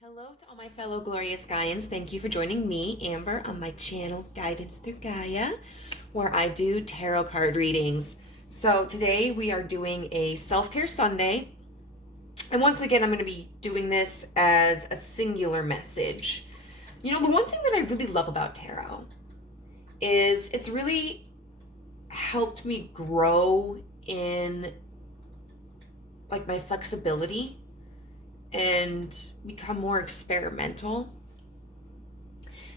Hello to all my fellow glorious Gaians. Thank you for joining me, Amber, on my channel, Guidance Through Gaia, where I do tarot card readings. So today we are doing a self-care Sunday. And once again, I'm going to be doing this as a singular message. You know, the one thing that I really love about tarot is it's really helped me grow in like my flexibility and become more experimental.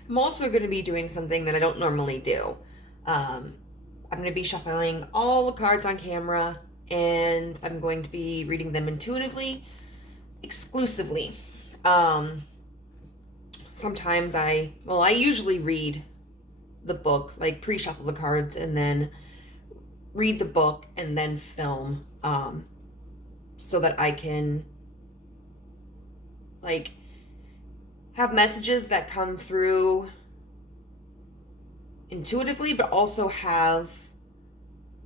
I'm also going to be doing something that I don't normally do. I'm going to be shuffling all the cards on camera, and I'm going to be reading them intuitively, exclusively. Sometimes I usually read the book, like pre-shuffle the cards and then read the book and then film, so that I can like have messages that come through intuitively, but also have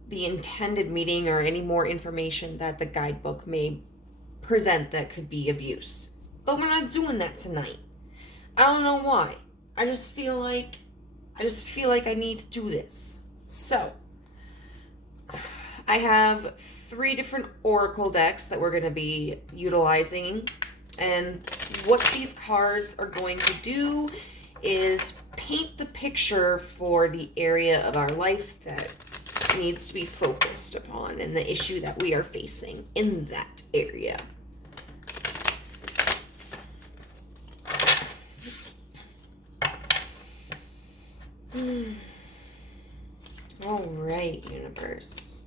the intended meaning or any more information that the guidebook may present that could be of use. But we're not doing that tonight. I don't know why. I just feel like I need to do this. So I have 3 different oracle decks that we're going to be utilizing. And what these cards are going to do is paint the picture for the area of our life that needs to be focused upon and the issue that we are facing in that area. All right, universe.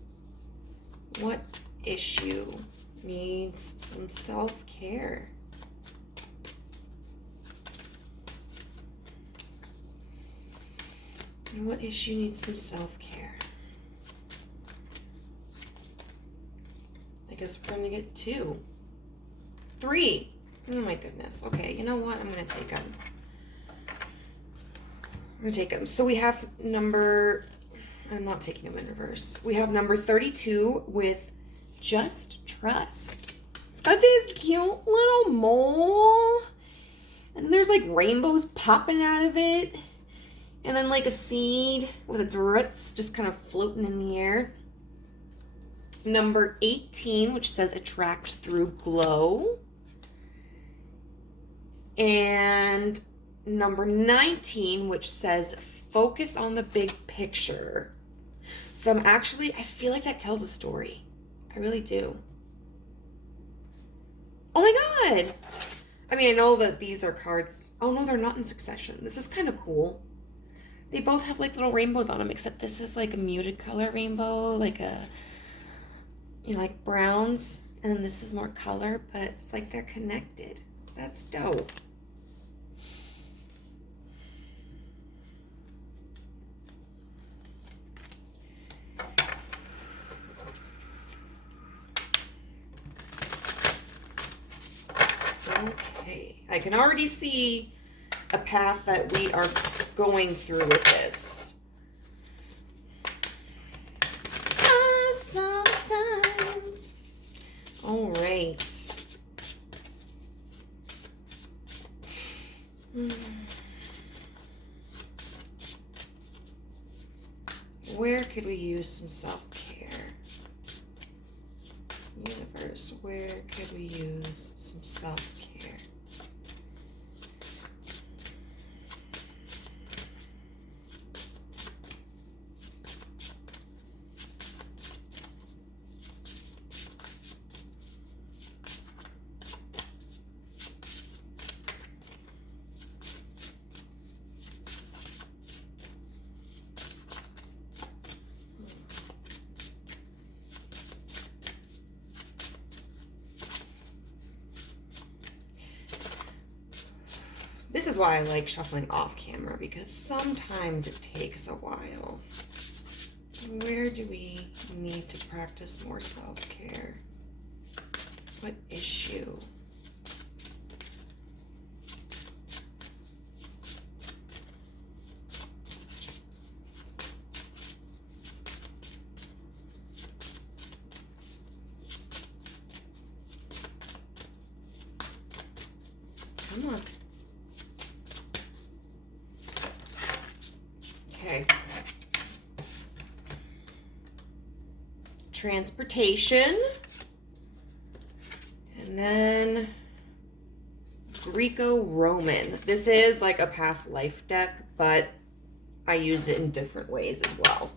What issue needs some self-care? And what issue needs some self-care? I guess we're going to get 2. 3. Oh my goodness. Okay, you know what? I'm going to take them. So we have I'm not taking them in reverse. We have number 32 with Just Trust. It's got this cute little mole. And there's like rainbows popping out of it. And then like a seed with its roots just kind of floating in the air. Number 18, which says Attract Through Glow. And number 19, which says Focus on the Big Picture. So I feel like that tells a story. I really do. Oh my god! I mean, I know that these are cards. Oh no, they're not in succession. This is kind of cool. They both have like little rainbows on them, except this is like a muted color rainbow, like like browns. And then this is more color, but it's like they're connected. That's dope. Okay, I can already see a path that we are going through with this. Some signs. All right. Where could we use some self-care? Universe, where could we use some self-care? This is why I like shuffling off camera, because sometimes it takes a while. Where do we need to practice more self-care? What issue? Come on. Okay. Transportation. And then Greco-Roman. This is like a past life deck, but I use it in different ways as well.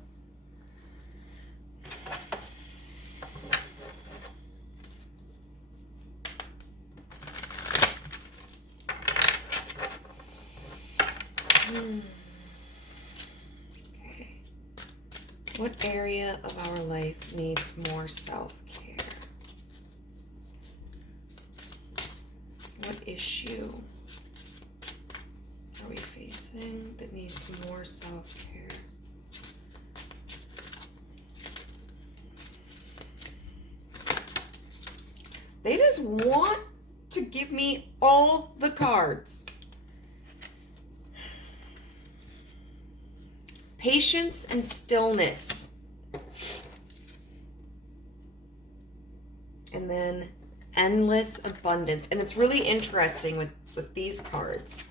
Okay. What area of our life needs more self-care? What issue are we facing that needs more self-care? They just want to give me all the cards. Patience and stillness. And then endless abundance. And it's really interesting with these cards.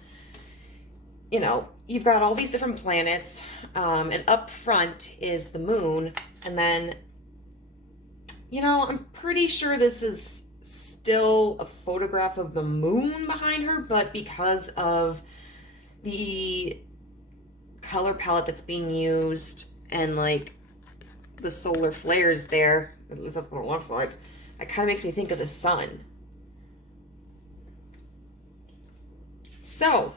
You know, you've got all these different planets, and up front is the moon. And then, you know, I'm pretty sure this is still a photograph of the moon behind her, but because of the color palette that's being used and like the solar flares there, at least that's what it looks like, it kind of makes me think of the sun. So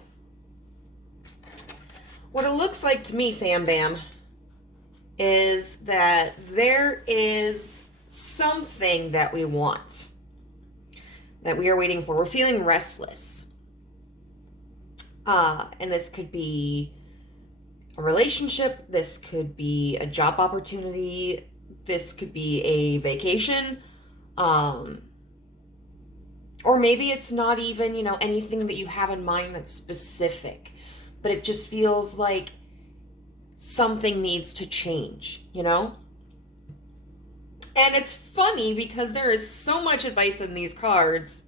what it looks like to me, fam bam, is that there is something that we want, that we are waiting for. We're feeling restless. And this could be a relationship. This could be a job opportunity. This could be a vacation. Or maybe it's not even, you know, anything that you have in mind that's specific, but it just feels like something needs to change, you know? And it's funny because there is so much advice in these cards.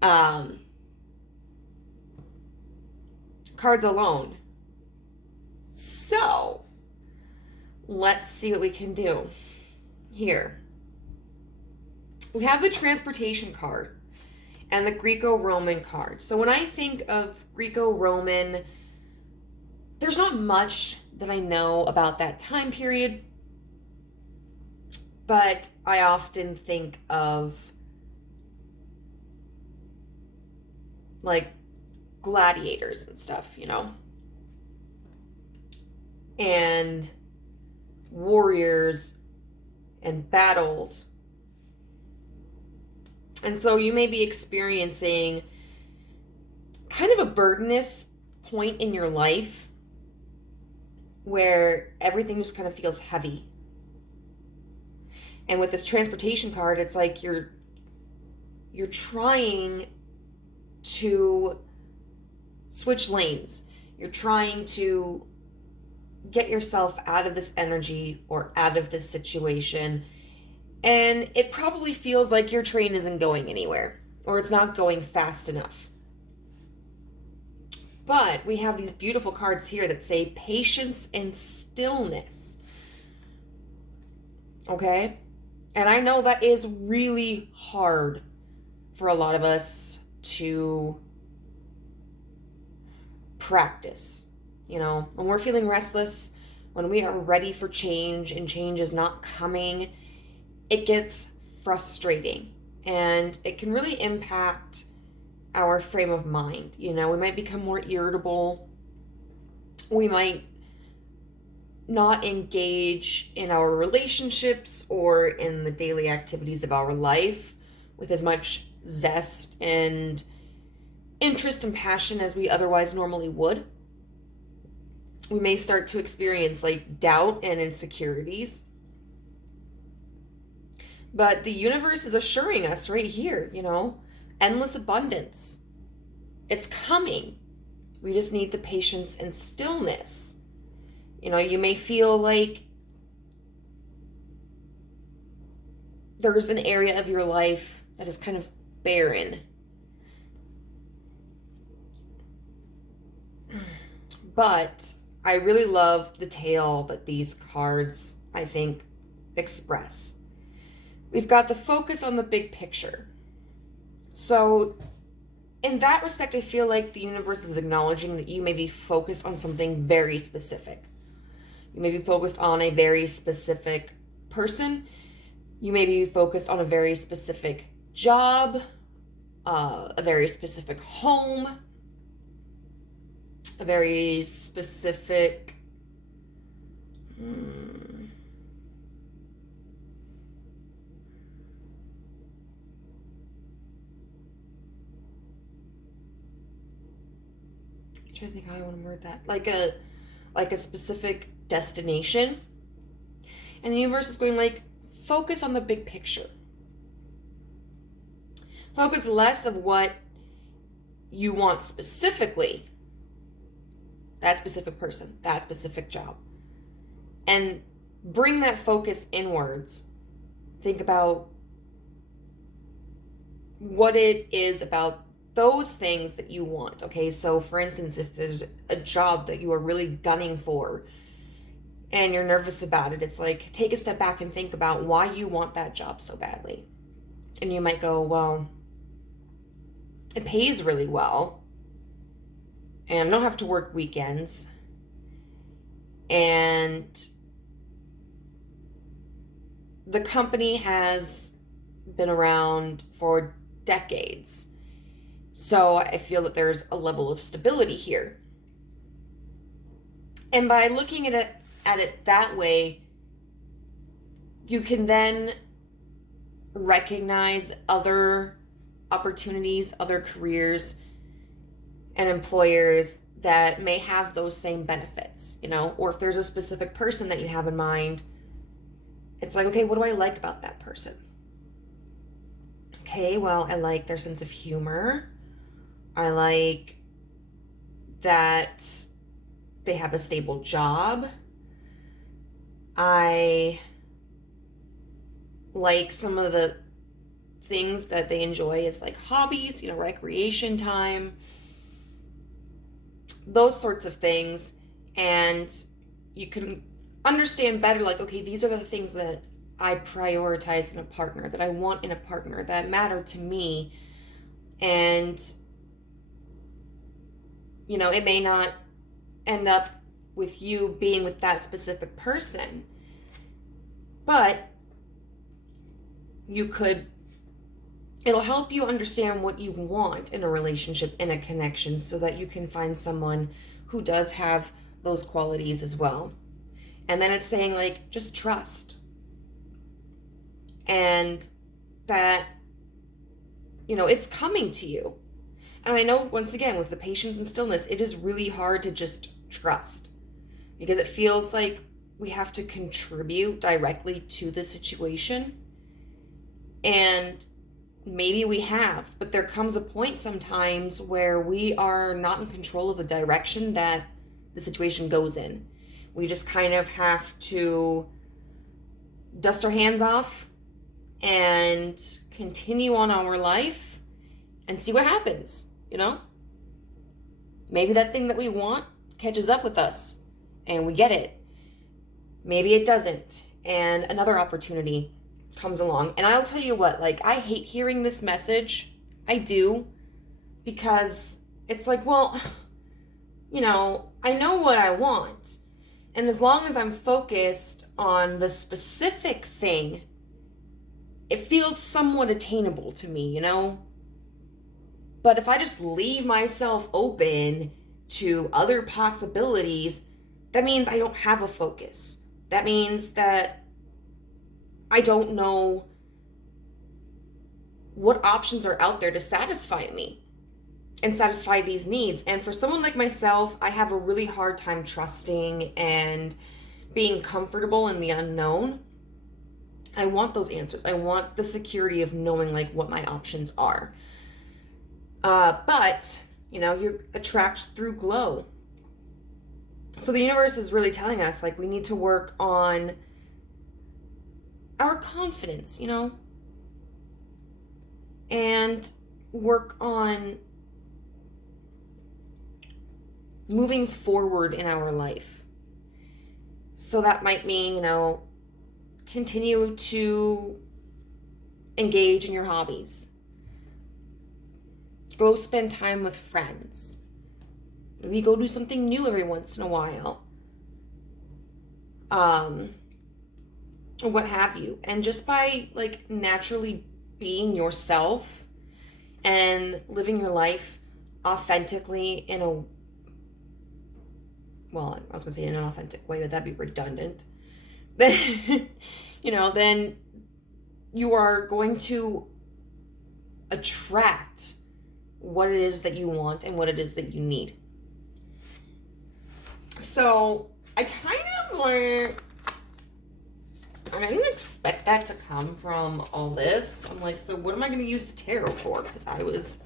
Cards alone. So, let's see what we can do here. We have the transportation card and the Greco-Roman card. So when I think of Greco-Roman, there's not much that I know about that time period, but I often think of like gladiators and stuff, you know, and warriors and battles. And so you may be experiencing kind of a burdenous point in your life where everything just kind of feels heavy. And with this transportation card, it's like you're trying to switch lanes. You're trying to get yourself out of this energy or out of this situation. And it probably feels like your train isn't going anywhere, or it's not going fast enough. But we have these beautiful cards here that say patience and stillness. Okay? And I know that is really hard for a lot of us to practice. You know, when we're feeling restless, when we are ready for change and change is not coming, it gets frustrating and it can really impact our frame of mind. You know, we might become more irritable. We might not engage in our relationships or in the daily activities of our life with as much zest and interest and passion as we otherwise normally would. We may start to experience like doubt and insecurities. But the universe is assuring us right here, you know, endless abundance. It's coming. We just need the patience and stillness. You know, you may feel like there's an area of your life that is kind of barren. But I really love the tale that these cards, I think, express. We've got the focus on the big picture. So in that respect, I feel like the universe is acknowledging that you may be focused on something very specific. You may be focused on a very specific person. You may be focused on a very specific job, a very specific home, a very specific I'm trying to think how I want to word that. Like a specific destination. And the universe is going like, focus on the big picture. Focus less of what you want specifically. That specific person, that specific job. And bring that focus inwards. Think about what it is about those things that you want. Okay, so for instance, if there's a job that you are really gunning for and you're nervous about it, it's like, take a step back and think about why you want that job so badly. And you might go, well, it pays really well, and I don't have to work weekends, and the company has been around for decades. So I feel that there's a level of stability here. And by looking at it that way, you can then recognize other opportunities, other careers, and employers that may have those same benefits, you know, or if there's a specific person that you have in mind, it's like, okay, what do I like about that person? Okay, well, I like their sense of humor. I like that they have a stable job. I like some of the things that they enjoy as like hobbies, you know, recreation time, those sorts of things. And you can understand better, like, okay, these are the things that I prioritize in a partner, that I want in a partner, that matter to me. And, you know, it may not end up with you being with that specific person, but it'll help you understand what you want in a relationship, in a connection, so that you can find someone who does have those qualities as well. And then it's saying, like, just trust. And that, you know, it's coming to you. And I know, once again, with the patience and stillness, it is really hard to just trust, because it feels like we have to contribute directly to the situation. And maybe we have, but there comes a point sometimes where we are not in control of the direction that the situation goes in. We just kind of have to dust our hands off and continue on our life and see what happens, you know? Maybe that thing that we want catches up with us and we get it. Maybe it doesn't, and another opportunity comes along. And I'll tell you what, like, I hate hearing this message. I do, because it's like, well, you know, I know what I want, and as long as I'm focused on the specific thing, it feels somewhat attainable to me, you know? But if I just leave myself open to other possibilities, that means I don't have a focus. That means that I don't know what options are out there to satisfy me and satisfy these needs. And for someone like myself, I have a really hard time trusting and being comfortable in the unknown. I want those answers. I want the security of knowing, like, what my options are. But, you know, you attract through glow. So the universe is really telling us, like, we need to work on our confidence, you know, and work on moving forward in our life. So that might mean, continue to engage in your hobbies. Go spend time with friends. Maybe go do something new every once in a while. Or what have you. And just by like naturally being yourself and living your life authentically in a, well, I was gonna say in an authentic way, but that'd be redundant. Then, then you are going to attract what it is that you want and what it is that you need. So I didn't expect that to come from all this. I'm like, so what am I going to use the tarot for? Because I was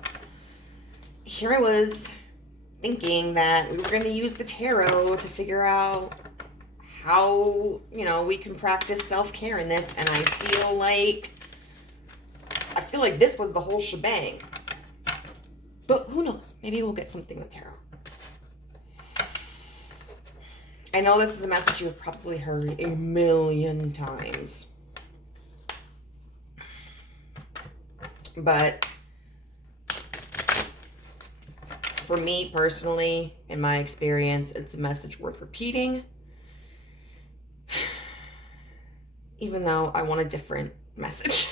thinking that we were going to use the tarot to figure out how, we can practice self-care in this. And I feel like this was the whole shebang. But who knows? Maybe we'll get something with tarot. I know this is a message you've probably heard a million times. But for me personally, in my experience, it's a message worth repeating. Even though I want a different message.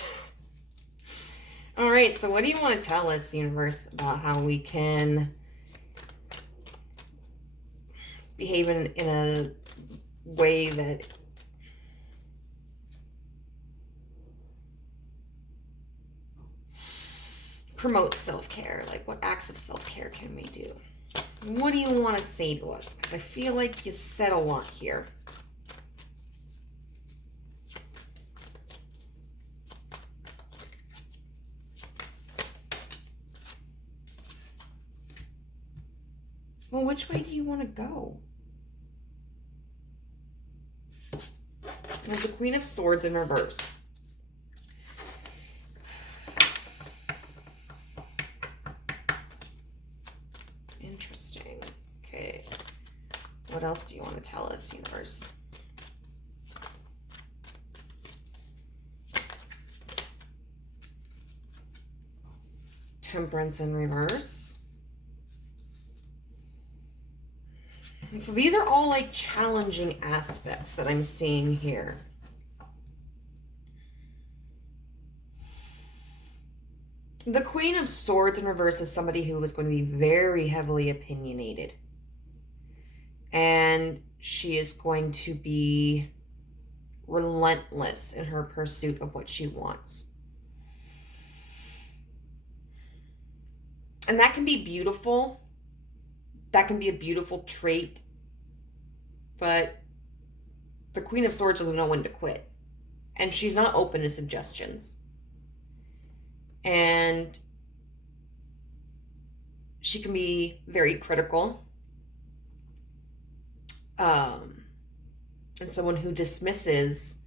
All right, so what do you want to tell us, universe, about how we can behave in a way that promotes self-care? Like, what acts of self-care can we do? What do you want to say to us? Because I feel like you said a lot here. Well, which way do you want to go? There's the Queen of Swords in reverse. Interesting. Okay. What else do you want to tell us, universe? Temperance in reverse. So these are all like challenging aspects that I'm seeing here. The Queen of Swords in reverse is somebody who is going to be very heavily opinionated. And she is going to be relentless in her pursuit of what she wants. And that can be beautiful. That can be a beautiful trait. But the Queen of Swords doesn't know when to quit. And she's not open to suggestions. And she can be very critical. And someone who dismisses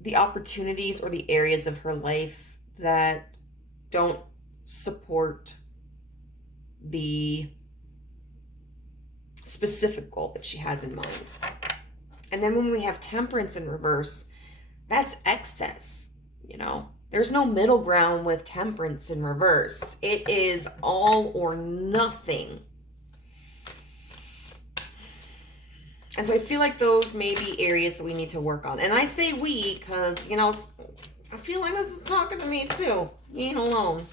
the opportunities or the areas of her life that don't support the specific goal that she has in mind. And then when we have Temperance in reverse, that's excess, There's no middle ground with Temperance in reverse. It is all or nothing. And so I feel like those may be areas that we need to work on. And I say we because, I feel like this is talking to me too. You ain't alone.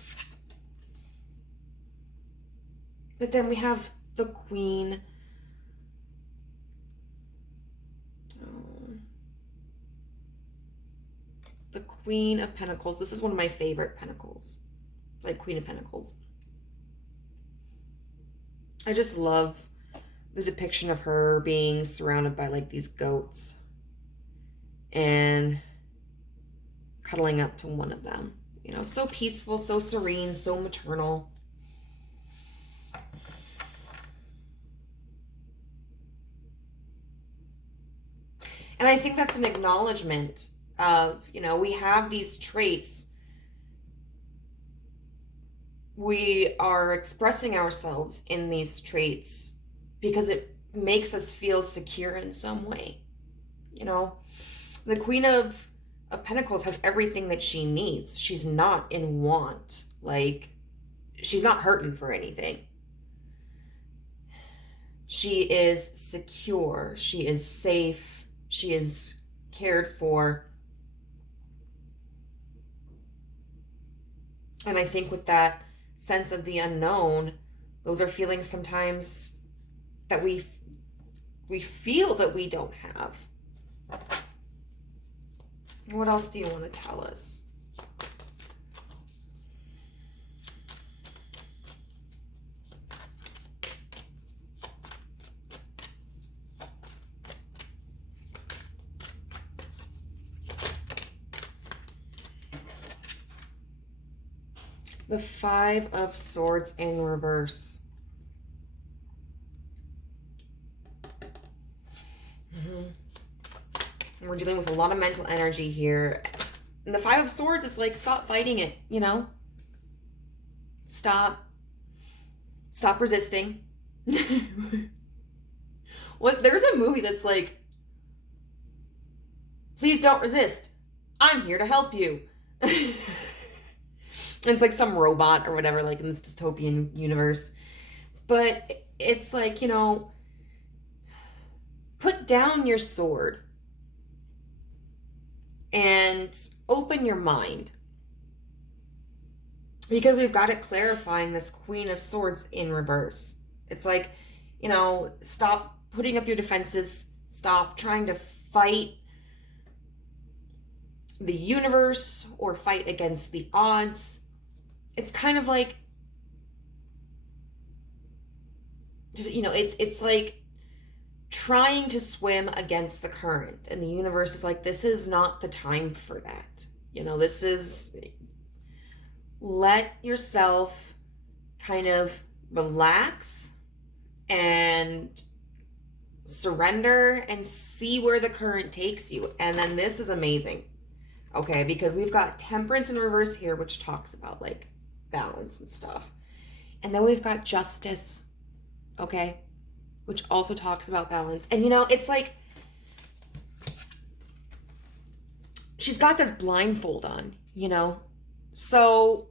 But then we have the Queen. The Queen of Pentacles. This is one of my favorite pentacles. Like Queen of Pentacles. I just love the depiction of her being surrounded by like these goats. And cuddling up to one of them. So peaceful, so serene, so maternal. And I think that's an acknowledgement of, we have these traits we are expressing ourselves in these traits because it makes us feel secure in some way. You know, the Queen of Pentacles has everything that she needs. She's not in want. Like, she's not hurting for anything. She is secure. She is safe. She is cared for. And I think with that sense of the unknown, those are feelings sometimes that we feel that we don't have. What else do you want to tell us? The Five of Swords in reverse. And we're dealing with a lot of mental energy here. And the Five of Swords is like, stop fighting it, you know? Stop resisting. There's a movie that's like, please don't resist. I'm here to help you. It's like some robot or whatever, like in this dystopian universe. But it's like, you know, put down your sword and open your mind. Because we've got it clarifying this Queen of Swords in reverse. It's like, you know, stop putting up your defenses. Stop trying to fight the universe or fight against the odds. It's kind of like, you know, it's like trying to swim against the current. And the universe is like, this is not the time for that. You know, this is, let yourself kind of relax and surrender and see where the current takes you. And then this is amazing. Okay, because we've got Temperance in reverse here, which talks about like balance and stuff. And then we've got Justice, okay, which also talks about balance. And you know, it's like she's got this blindfold on, you know, so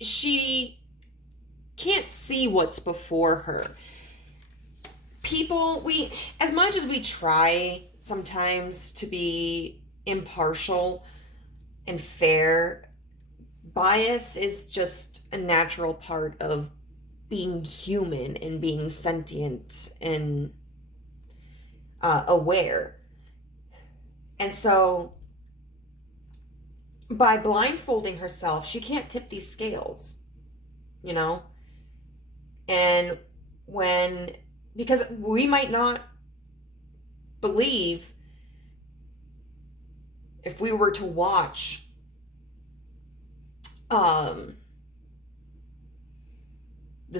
she can't see what's before her. People, as much as we try sometimes to be impartial and fair, bias is just a natural part of being human and being sentient and aware. And so by blindfolding herself, she can't tip these scales, you know? And because we might not believe, if we were to watch the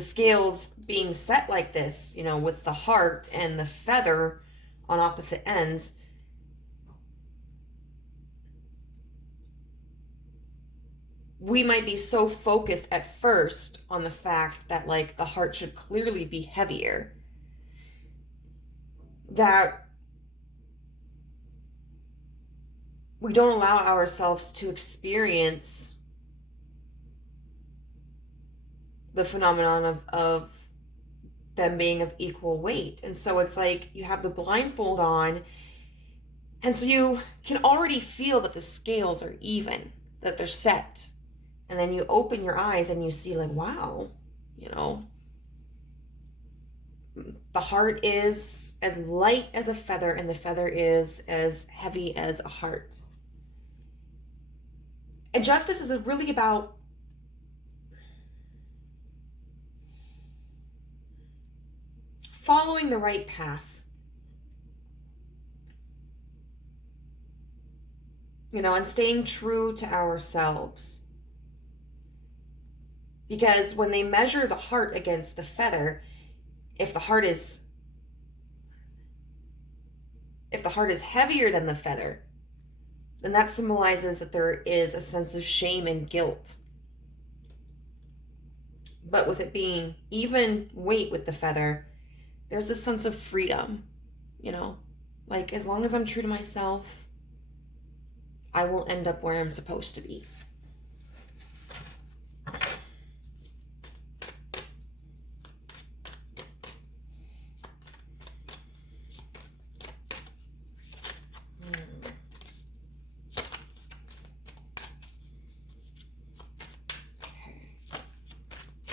scales being set like this, you know, with the heart and the feather on opposite ends, we might be so focused at first on the fact that like the heart should clearly be heavier, that we don't allow ourselves to experience the phenomenon of them being of equal weight. And so it's like you have the blindfold on, and so you can already feel that the scales are even, that they're set. And then you open your eyes and you see like, wow, you know, the heart is as light as a feather and the feather is as heavy as a heart. And justice is really about following the right path. You know, and staying true to ourselves. Because when they measure the heart against the feather, if the heart is heavier than the feather, then that symbolizes that there is a sense of shame and guilt. But with it being even weight with the feather, there's this sense of freedom, you know? Like, as long as I'm true to myself, I will end up where I'm supposed to be.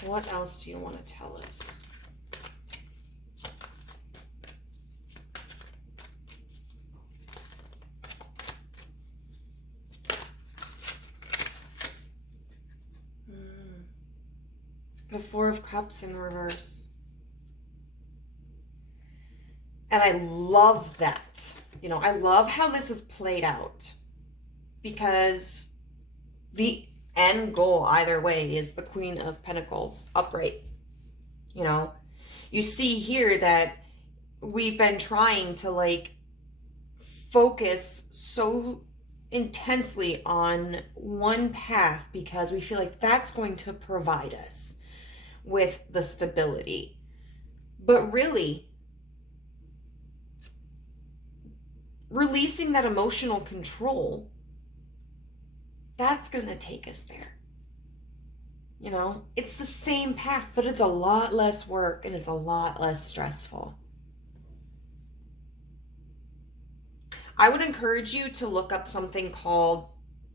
What else do you want to tell us? The Four of Cups in reverse. And I love that. You know, I love how this is played out. Because the end goal either way is the Queen of Pentacles upright. You know, you see here that we've been trying to like focus so intensely on one path because we feel like that's going to provide us with the stability. But really, releasing that emotional control, that's going to take us there. You know, it's the same path, but it's a lot less work and it's a lot less stressful. I would encourage you to look up something called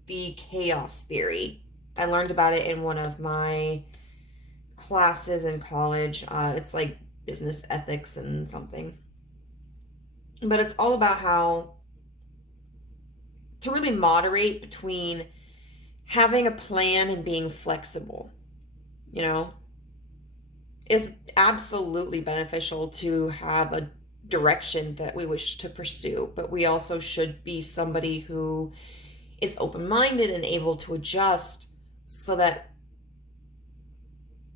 the chaos theory. I learned about it in one of my classes in college. It's like business ethics and something. But it's all about how to really moderate between having a plan and being flexible, you know. It's absolutely beneficial to have a direction that we wish to pursue, but we also should be somebody who is open-minded and able to adjust so that,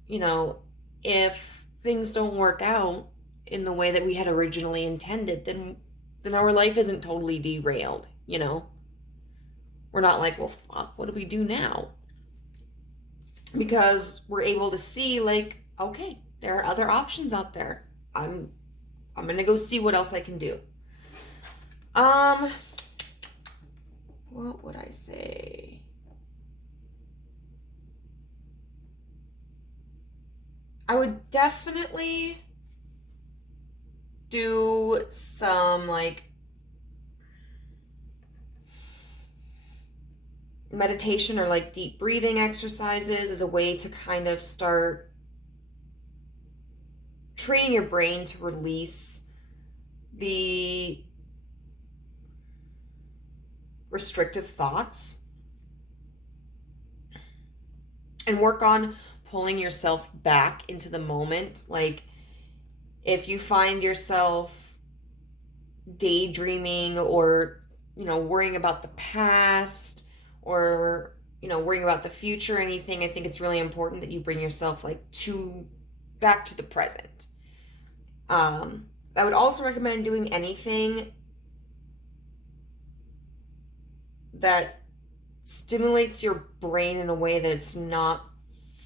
you know, if things don't work out in the way that we had originally intended, then our life isn't totally derailed, you know. We're not like, well, fuck, what do we do now? Because we're able to see, like, okay, there are other options out there. I'm gonna go see what else I can do. What would I say? I would definitely do some like meditation or like deep breathing exercises as a way to kind of start training your brain to release the restrictive thoughts and work on pulling yourself back into the moment. Like if you find yourself daydreaming or, you know, worrying about the past or, you know, worrying about the future or anything, I think it's really important that you bring yourself like back to the present. I would also recommend doing anything that stimulates your brain in a way that it's not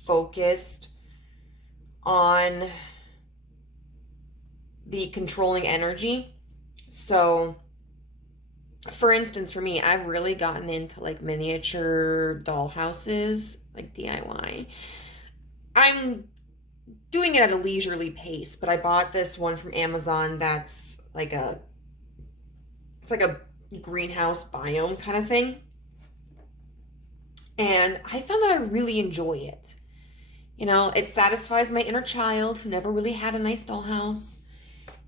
focused on the controlling energy. So, for instance, for me, I've really gotten into like miniature doll houses, like DIY. I'm doing it at a leisurely pace, but I bought this one from Amazon that's like it's like a greenhouse biome kind of thing. And I found that I really enjoy it. You know, it satisfies my inner child who never really had a nice dollhouse.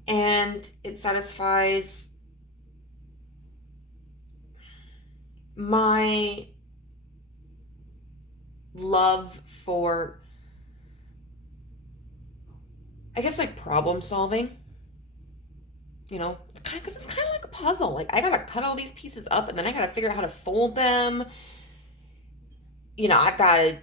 And it satisfies my love for, I guess, like problem solving. You know, it's kind of, because it's kind of like a puzzle. Like I gotta cut all these pieces up and then I gotta figure out how to fold them. You know, I've gotta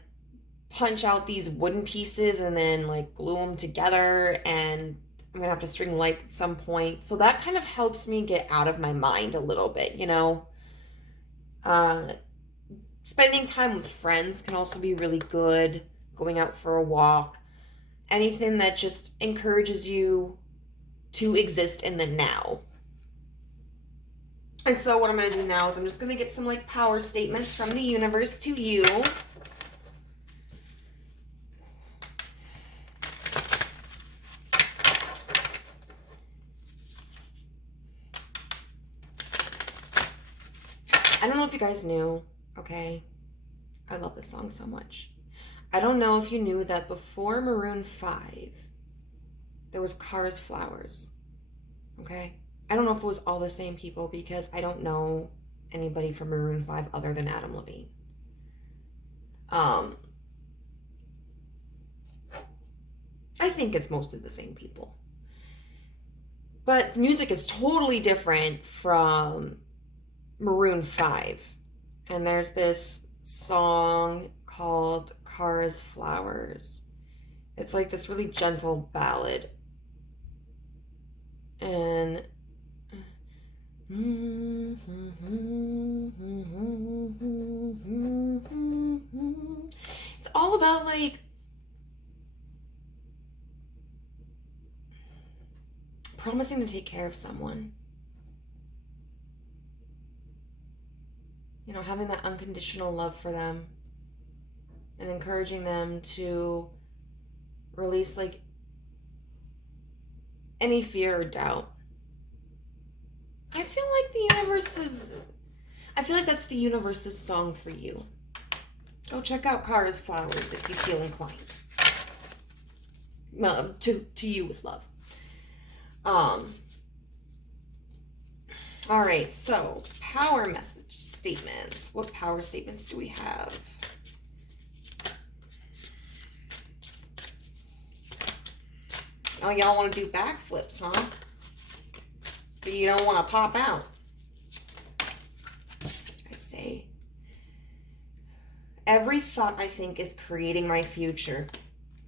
punch out these wooden pieces and then like glue them together, and I'm gonna have to string lights at some point. So that kind of helps me get out of my mind a little bit, you know. Spending time with friends can also be really good. Going out for a walk. anything that just encourages you to exist in the now. And so what I'm going to do now is I'm just going to get some like power statements from the universe to you. I don't know if you guys knew, okay? I love this song so much. I don't know if you knew that before Maroon 5, there was Cars Flowers, okay? I don't know if it was all the same people because I don't know anybody from Maroon 5 other than Adam Levine. I think it's mostly the same people. But music is totally different from Maroon 5. And there's this song called Cars Flowers. It's like this really gentle ballad. And it's all about like promising to take care of someone. You know, having that unconditional love for them and encouraging them to release like any fear or doubt. I feel like that's the universe's song for you. Go check out Cars Flowers if you feel inclined. Well, to you with love. All right, so power message statements. What power statements do we have? Oh, y'all want to do backflips, huh? But you don't want to pop out. I say, every thought I think is creating my future.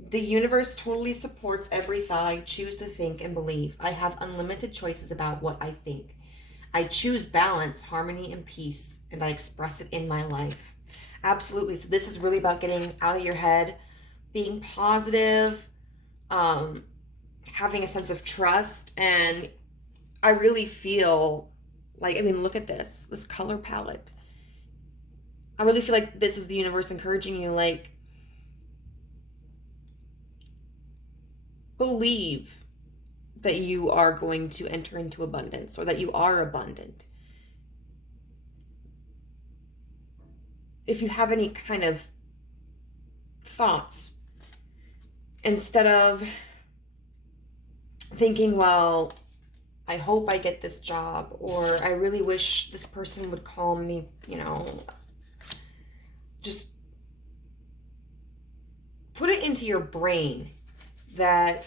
The universe totally supports every thought I choose to think and believe. I have unlimited choices about what I think. I choose balance, harmony, and peace, and I express it in my life. Absolutely. So this is really about getting out of your head, being positive, having a sense of trust. And I really feel like, I mean, look at this color palette. I really feel like this is the universe encouraging you, like, believe that you are going to enter into abundance or that you are abundant. If you have any kind of thoughts, instead of thinking, well, I hope I get this job, or I really wish this person would call me, you know, just put it into your brain that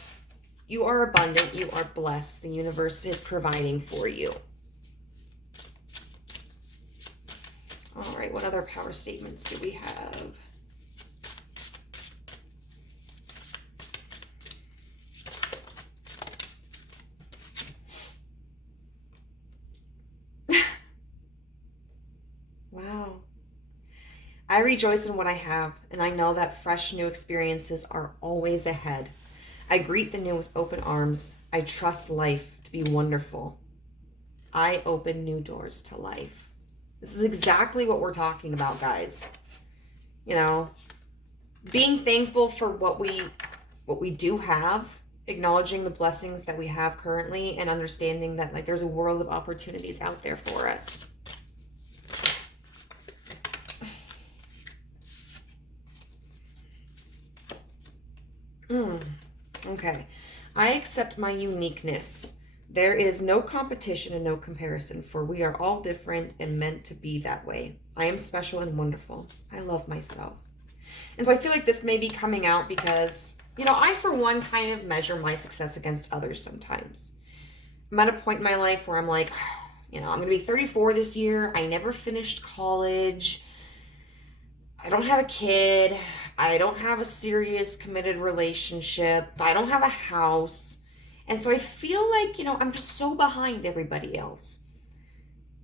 you are abundant, you are blessed, the universe is providing for you. All right, what other power statements do we have? Wow. I rejoice in what I have, and I know that fresh new experiences are always ahead. I greet the new with open arms. I trust life to be wonderful. I open new doors to life. This is exactly what we're talking about, guys. You know, being thankful for what we do have, acknowledging the blessings that we have currently, and understanding that like there's a world of opportunities out there for us. Okay. I accept my uniqueness. There is no competition and no comparison, for we are all different and meant to be that way. I am special and wonderful. I love myself. And so I feel like this may be coming out because, you know, I, for one, kind of measure my success against others sometimes. I'm at a point in my life where I'm like, you know, I'm going to be 34 this year. I never finished college. I don't have a kid. I don't have a serious committed relationship. I don't have a house. And so I feel like, you know, I'm just so behind everybody else.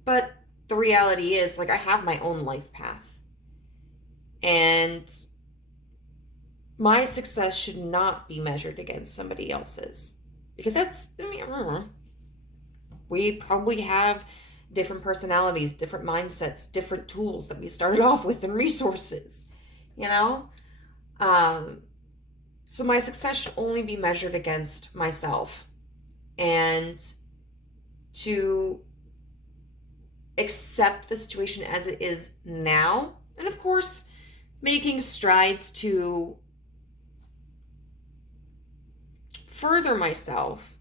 But the reality is, like, I have my own life path. And my success should not be measured against somebody else's. Because that's, I mean, I don't know. We probably have different personalities, different mindsets, different tools that we started off with, and resources, you know? So my success should only be measured against myself, and to accept the situation as it is now. And of course, making strides to further myself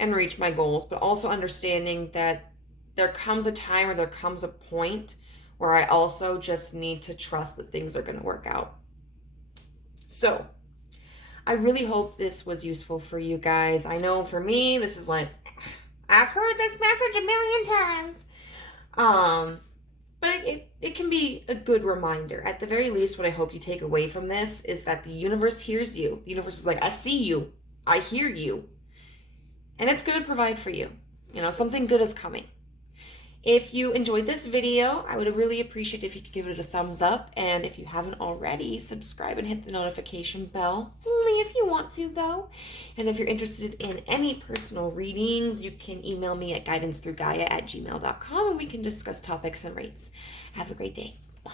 and reach my goals, but also understanding that there comes a time or there comes a point where I also just need to trust that things are going to work out. So I really hope this was useful for you guys. I know for me, this is like, I've heard this message a million times. But it can be a good reminder. At the very least, what I hope you take away from this is that the universe hears you. The universe is like, I see you. I hear you. And it's going to provide for you. You know, something good is coming. If you enjoyed this video, I would really appreciate if you could give it a thumbs up. And if you haven't already, subscribe and hit the notification bell. Only if you want to, though. And if you're interested in any personal readings, you can email me at guidancethroughgaia@gmail.com and we can discuss topics and rates. Have a great day. Bye.